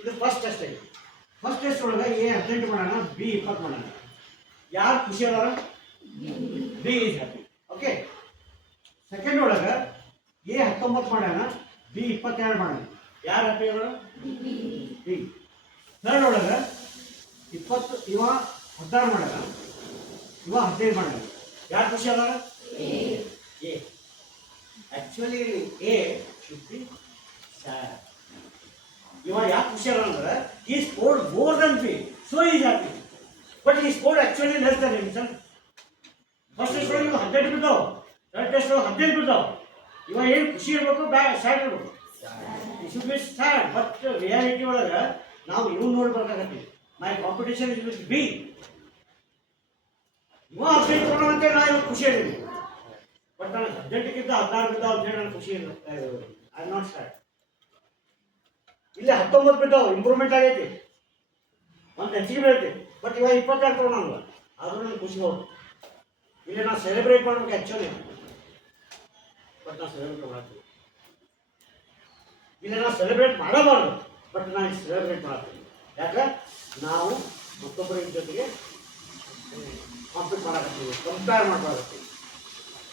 ಇದು first test ಆಗಿದೆ. First test ಒಳಗೆ ಎ 18 ಮಾಡೋಣ, ಬಿ 20 ಮಾಡೋಣ. ಯಾರು ಖುಷಿ ಅದಾರ? B is happy. Okay. Second ಒಳಗೆ ಎ 19 ಮಾಡೋಣ, ಬಿ 22 ಮಾಡೋಣ. ಯಾರು ಹ್ಯಾಪಿ ಅದಾರ? ಬಿ. ಥರ್ಡ್ ಒಳಗೆ 20 ಇವ 16 ಮಾಡೋಣ, ಇವ 15 ಮಾಡೋಣ. ಯಾರು ಖುಷಿ ಅದಾರ? A. Actually A should be sad. ಇವ ಯಾಕೆ ಖುಷಿ ಅಲ್ಲ ಅಂದ್ರೆ he scored more than B, so he is happy. But he scored actually less than himself. First test ಒಳಗೆ 18 ಬಿದ್ದಾವ, ಥರ್ಡ್ ಟೆಸ್ಟ್ ಒಳಗೆ 15 ಬಿದ್ದಾವ. ಇವ ಏನು ಖುಷಿ ಇರಬೇಕು, ಸ್ಯಾಡ್ ಇರಬೇಕು. ಈ should be sad. But reality ಒಳಗೆ ನಾವು ಇವ್ ನೋಡ್ಬೇಕಾಗತ್ತೀವಿ. My competition is with B. ಇವ 15 ಕೊಡೋಣ ಅಂತೇಳಿ ನಾ ಇವಾಗ ಖುಷಿ ಇದ್ದೀನಿ. ಬಟ್ ನಾನು 18ಕ್ಕಿಂತ 16 ಬಿದ್ದಾವ ಅಂತೇಳಿ ನಾನು ಖುಷಿ ಇಲ್ಲ. I am not sad. ಇಲ್ಲಿ 19 ಬಿದ್ದಾವ, ಇಂಪ್ರೂವ್ಮೆಂಟ್ ಆಗೈತಿ, ಒಂದು ಹೆಚ್ಚಿಗೆ ಬೀಳ್ತಿ. ಬಟ್ ಇವಾಗ 22 ತೊಗೊಳಲ್ಲ, ಆದ್ರೂ ನನಗೆ ಖುಷಿ ಹೋಗ್ತು. ಇಲ್ಲಿ ನಾವು ಸೆಲೆಬ್ರೇಟ್ ಮಾಡ್ಬೇಕು ಆ್ಯಕ್ಚುಲಿ, ಬಟ್ ನಾವು ಸೆಲೆಬ್ರೇಟ್ ಮಾಡ್ತೀವಿ. ಇಲ್ಲಿ ನಾವು ಸೆಲೆಬ್ರೇಟ್ ಮಾಡಬಾರ್ದು, ಬಟ್ ನಾನು ಸೆಲೆಬ್ರೇಟ್ ಮಾಡ್ತೀನಿ. ಯಾಕೆ? ನಾವು ಮತ್ತೊಬ್ಬರ ಜೊತೆಗೆ ಕಾಂಪೀಟ್ ಮಾಡಕತ್ತೀವಿ, ಕಂಪೇರ್ ಮಾಡಬಾರ್ದು.